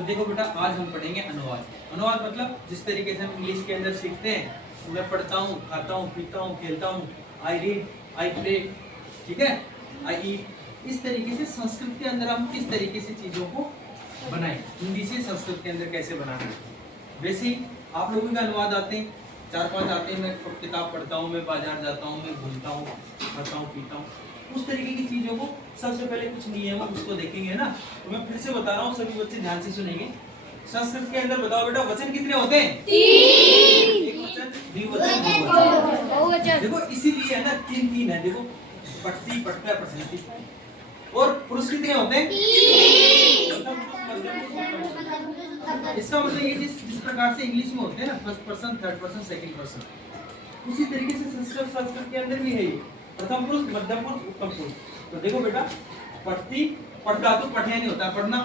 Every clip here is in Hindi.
तो देखो बेटा, आज हम पढ़ेंगे अनुवाद। अनुवाद मतलब जिस तरीके से हम इंग्लिश के अंदर सीखते हैं, मैं पढ़ता हूँ, खाता हूँ, पीता हूँ, खेलता हूँ, आई रीड, आई प्ले, ठीक है, आई ईट। इस तरीके से संस्कृत के अंदर हम किस तरीके से चीजों को बनाएं, हिंदी से संस्कृत के अंदर कैसे बनाना है। वैसे ही आप लोगों का अनुवाद आते हैं, 4-5 आते हैं। मैं किताब पढ़ता हूँ, मैं बाजार जाता हूँ, मैं घूमता हूँ, खाता हूँ, पीता हूँ, उस तरीके की चीजों को सबसे पहले कुछ नियम उसको देखेंगे ना। तो मैं फिर से बता रहा हूँ, सभी बच्चे ध्यान से सुनेंगे। संस्कृत के अंदर बताओ बेटा, वचन कितने होते हैं? 3। एक वचन, द्विवचन, बहुवचन। देखो इसीलिए है ना 3 है। देखो पठती, पठता, पठंती। और पुरुष कितने होते हैं? 3। इसका मतलब ये जिस प्रकार से इंग्लिश में होते हैं ना, first person, third person, second person, उसी तरीके से संस्कृत के अंदर भी है ये, प्रथम पुरुष, मध्यम पुरुष, उत्तम पुरुष। तो देखो बेटा, पठती, पढ़ता तो पठया नहीं होता, पढ़ना।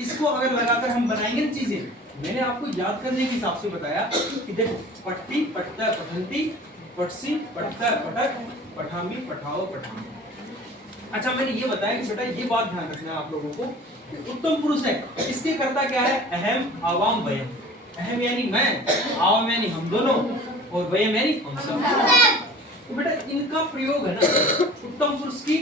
इसको अगर लगाकर हम बनाएंगे ना चीजें, मैंने आपको याद करने के हिसाब से बताया कि देखो पठती, पठता, पठंती, पठसी, पठता, पठक, पठामी, पठाओ, पठामी। अच्छा, मैंने ये बताया कि बेटा ये बात ध्यान रखना है आप लोगों को, उत्तम पुरुष है, इसके करता क्या है? अहम, आवाम, वयम। अहम यानी मैं, आवाम यानी हम दोनों, और वयम यानी हम सब। तो बेटा इनका प्रयोग है ना, उत्तम पुरुष की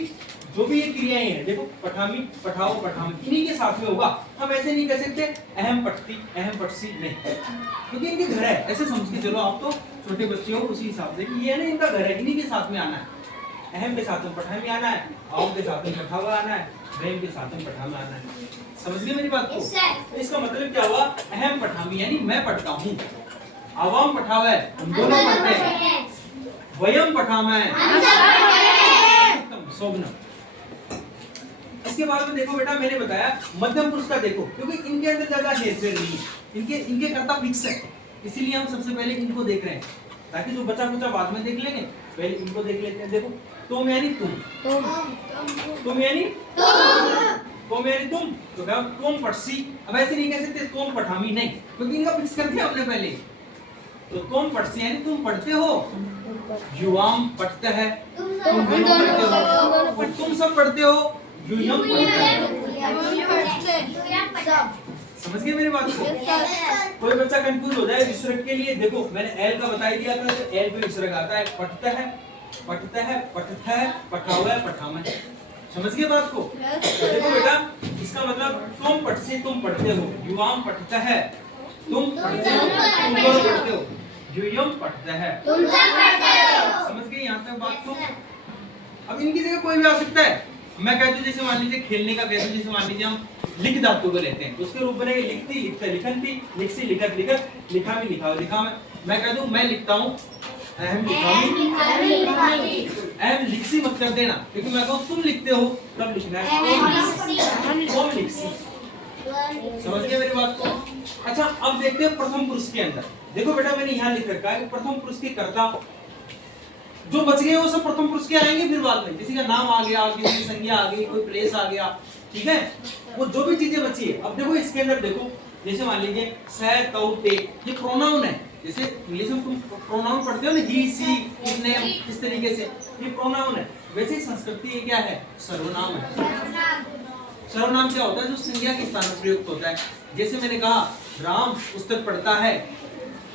जो भी ये क्रियाएं हैं, देखो पठामी, पठाओ, पठामी, इन्हीं के साथ में होगा। हम ऐसे नहीं कह सकते अहम पठती, अहम पठसी, नहीं, क्योंकि इनके घर है। ऐसे समझ के चलो, आप तो छोटे बच्चे हो, उसी हिसाब से कि ये ना इनका घर है, इन्हीं के साथ में आना है। अहम के साथ में पठामी आना है, आवाम के साथ में पठावा आना है, वयम के साथ में पठामा आना है। समझ गए मेरी बात को? तो इसका मतलब क्या हुआ? अहम पठामी यानी मैं पढ़ता हूँ, आवाम पठावा है, हम दोनों पढ़ते हैं, वयम पठामा है, सोगना। इसके बाद में देखो बेटा, मैंने बताया मध्यम पुरुष का देखो, क्योंकि इनके अंदर ज्यादा हेरफेर नहीं है, इनके कर्ता फिक्स है, इसीलिए हम सबसे पहले इनको देख रहे हैं, ताकि जो बचा कुचा बाद में देख लेंगे, पहले इनको देख लेते हैं। देखो तुम यानी तुम, तुम यानी तुम यानी तुम, तो क्या तुम पठसी। अब ऐसे नहीं कह सकते तुम पठामी, नहीं, क्योंकि इनका फिक्स कर दिया हमने पहले। तो तुम पठसी यानी तुम पढ़ते हो, युवाम पढ़ता है, तुम दोनों पढ़ते हो, और तुम सब पढ़ते हो, युयम पढ़ता है। समझ गए मेरी बात को? कोई बच्चा कंफ्यूज हो जाए विसर्ग के लिए, देखो मैंने एल का बता दिया था, तो एल पे विसर्ग आता है, पढ़ता है, पढ़ता है, पढ़ता है, पढ़ावा है, पढ़ामा है। समझ गए बात को? देखो बेटा, इसका मतलब तुम पढ़से, तुम पढ़ते हो, युवाम पढ़ता है, तुम पढ़ते हो, तुम दोनों पढ़ते हो, युयम पढ़ता है। समझ गए यहाँ तक बात को? अब इनकी जगह कोई भी आ सकता है। मैं कहता हूँ, जैसे मान लीजिए खेलने का कहता हूँ, जैसे मान लीजिए हम लिख धातु को लेते हैं, तो उसके रूप बनेगा लिखती, लिखता, लिखंती, लिखसी, लिखत, लिखत, लिखा में, लिखा, लिखा में। मैं कह दूं मैं लिखता हूँ, अहम लिखामी, अहम लिखसी मत कर देना, क्योंकि मैं कहूँ तुम लिखते हो, तब लिखना है तुम लिखसी। समझ गए मेरी बात को? अच्छा, अब देखते हैं प्रथम पुरुष के अंदर। देखो बेटा, मैंने यहाँ लिख रखा है प्रथम पुरुष के कर्ता जो बच गए वो सब प्रथम पुरुष के आएंगे, फिर बाद में किसी का नाम आ गया, किसी की संज्ञा आ गई, कोई प्लेस आ गया, ठीक है, वो जो भी चीजें बची है। अब देखो इसके अंदर देखो, जैसे मान लीजिए स, तौ, ते, ये प्रोनाउन है। जैसे इंग्लिश में तुम प्रोनाउन पढ़ते हो ना, ही, सी, हिज नेम, इस तरीके से ये प्रोनाउन है। वैसे ही संस्कृति ये क्या है? सर्वनाम है। सर्वनाम क्या होता है? जो संज्ञा के स्थान पर प्रयुक्त होता है। जैसे मैंने कहा राम पुस्तक पढ़ता है,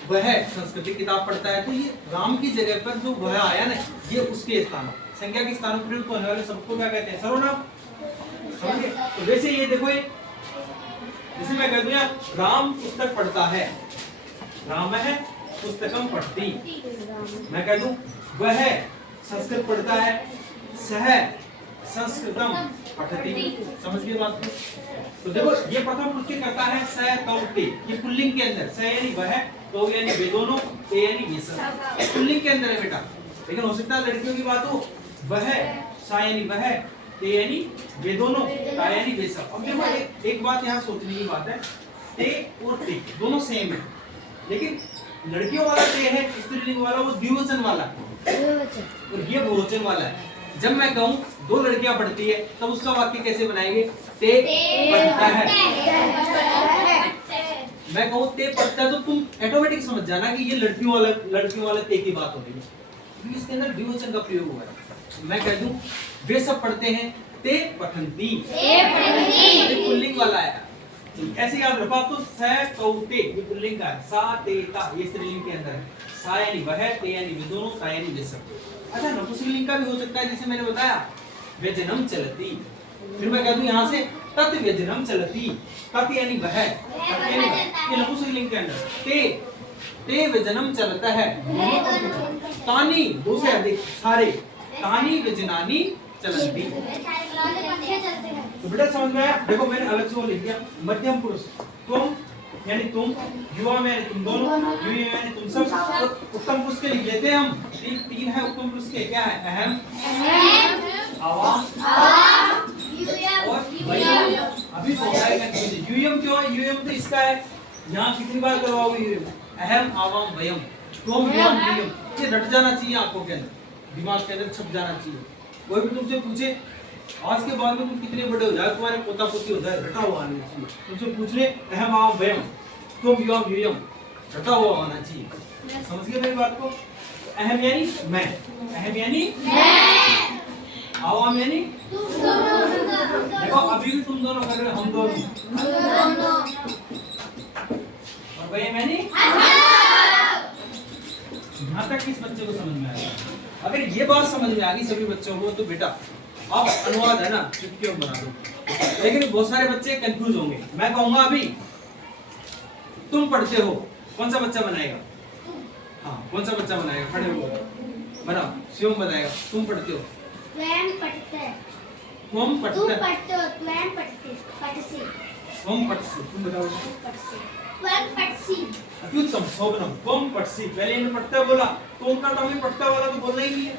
वह संस्कृति किताब पढ़ता है, तो ये राम की जगह पर जो वह आया ना, ये उसके स्थान, संज्ञा के स्थान पर प्रयुक्त होने वाले सबको क्या कहते हैं? सर्वनाम। समझे? तो वैसे ये देखो, ये जैसे मैं कह दूं राम पुस्तक पढ़ता है, राम है पुस्तकम पढ़ती। मैं कह दूं वह संस्कृत पढ़ता है, सह संस्कृतम पठती। समझ गए बात को? तो देखो ये प्रथम पुरुष के करता है स, तौ, ते, ये पुल्लिंग के अंदर, स यानी वह, तो यानी वे दोनों, ते यानी वे सब, पुल्लिंग के अंदर है बेटा। लेकिन हो सकता है लड़कियों की बात हो, वह, सा यानी वह, ते यानी वे दोनों, ता यानी वे सब। अब देखो एक बात यहाँ सोचने की बात है, ते और ते दोनों सेम है, लेकिन लड़कियों वाला ते है, स्त्रीलिंग वाला वो द्विवचन वाला, और ये बहुवचन वाला है। जब मैं कहूँ दो लड़कियां पढ़ती है, तब उसका वाक्य कैसे बनाएंगे? ते पढ़ता है। मैं कहूँ ते पढ़ता है, तो तुम ऑटोमेटिक समझ जाना कि ये लड़कियों वाला ते की बात हो रही है, क्योंकि इसके अंदर द्विवचन का प्रयोग हुआ है। मैं कह दूं वे सब पढ़ते हैं, ते पठंती, ते पुल्लिंग वाला है, ऐसे ही आप रखो तो स कौते ये पुल्लिंग का है, सा ते ता ये स्त्रीलिंग के अंदर है, सा यानी वह, ते यानी वे दोनों, ता यानी वे सब। अच्छा नपुंसकलिंग का भी हो सकता है, जैसे मैंने बताया व्यजनम चलती, फिर मैं कह दूं यहाँ से तत् व्यजनम चलती, तत् यानी वह, ये नपुंसकलिंग के अंदर ते व्यजनम चलता है, तानी दो से अधिक सारे, तानी व्यजनानी चलती। तो बेटा समझ में आया? देखो मैंने अलग से वो लिख दिया, मध्यम पुरुष तुम यानी तुम, युवा में यानी तुम दोनों, युवी में यानी तुम सब, और उत्तम पुरुष के लिख लेते हैं हम, तीन है उत्तम पुरुष के, क्या है? अहम, आवाम और वयम। अभी तो आएगा यूयम, क्यों है यूयम? तो इसका है, यहाँ कितनी बार करवाओगे यूयम? अहम, आवाम, वयम, तुम, युवाम, यूयम, ये रट जाना चाहिए आंखों के अंदर, दिमाग के अंदर छप जाना चाहिए। कोई भी तुमसे पूछे आज के बाद में तुम कितने बड़े हो जाए, तुम्हारे पोता पोती हो जाए, रटा हुआ आना चाहिए। तुमसे पूछ ले अहम, आवाम, वयम, तुम, युवाम, यूयम, रटा हुआ आना चाहिए। समझ गए मेरी बात को? अहम यानी मैं, अहम यानी मैं, आवाम यानी देखो अभी भी तुम दोनों कर रहे हो, हम दोनों, और वयम यानी यहाँ तक किस बच्चे को समझ में आया? अगर ये बात समझ में आ गई सभी बच्चों को, तो बेटा आप अनुवाद है ना क्यों बना दो। लेकिन बहुत सारे बच्चे कंफ्यूज होंगे। मैं कहूंगा अभी तुम पढ़ते हो, कौन सा बच्चा बनाएगा? हाँ कौन सा बच्चा बनाएगा? खड़े हो बनाओ, शिवम बताएगा। तुम पढ़ते हो, स्वयं पढ़ते हैं, तुम पढ़ते हो, स्वयं पढ़ते, पढ़से, तुम पढ़से, तुम बताओ, स्वयं पढ़सी, अत्युत्तम, शोभनम, तुम पढ़सी। पहले इन्हें पढ़ता बोला, तुम का तो हमें पढ़ता वाला तो बोलना ही नहीं है।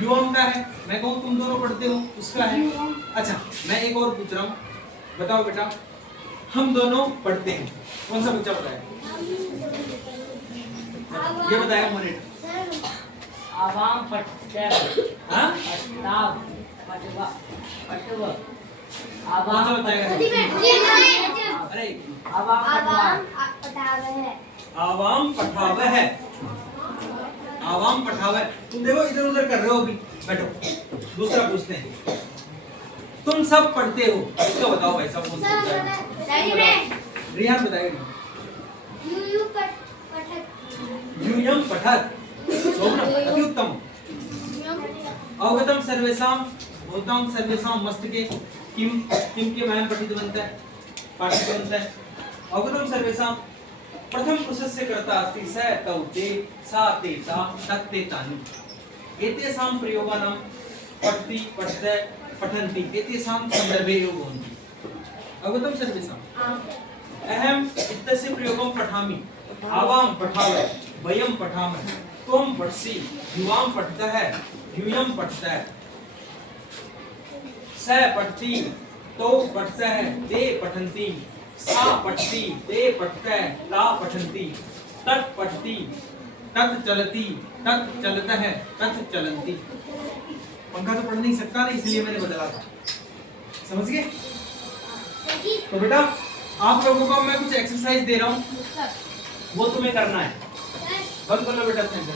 युवम का है, मैं कहूँ तुम दोनों पढ़ते हो, उसका है। अच्छा मैं एक और पूछ रहा हूँ, बताओ बेटा हम दोनों पढ़ते हैं, कौन सा बच्चा बताया? ये बताया मोनेट। आवाम पटवा, हाँ पटनाव, पटवा, पटवा, कौन सा बताएगा? अरे आवाम आवाम पटवा, पढ़ावे है, आवाम पठावे है, आवाम पठावे। तुम देखो इधर उधर कर रहे हो, अभी बैठो। दूसरा पूछते हैं, तुम सब पढ़ते हो, इसका बताओ भाई साहब। कौन सा बताएगा? रिहान बताएगा। यूयम पठत, अत्युत्तम, अवगतम सर्वेषां भूतां सर्वेषां मस्तके किम, किम के वयम पठित बनता है, पाठित बनता है। अवगतम सर्वेषां प्रथम पुरुषस्य कर्ता अस्ति स तौ ते सा ते ता तत् ते तानि। एतेषां प्रयोगानां पठति पठते पठन्ति एतेषां संदर्भे एव भवन्ति। अवगतम सर्वेषां अहम इत्यस्य प्रयोगं पठामि, आवाम पठावे, वयम पठामः, त्वं पठसि, युवाम पठतः, यूयम पठतः, स पठति, तौ पठतः, ते पठन्ति, सा पठति, ते पठतः, ता पठन्ति, तत् पठति, तत् चलति, तत् चलतः, तत् चलन्ति। पंखा तो पढ़ नहीं सकता ना, इसलिए मैंने बदला था। समझ गए? तो बेटा आप लोगों को मैं कुछ एक्सरसाइज दे रहा हूँ, वो तुम्हें करना है। बंद कर लो बेटा सेंटर।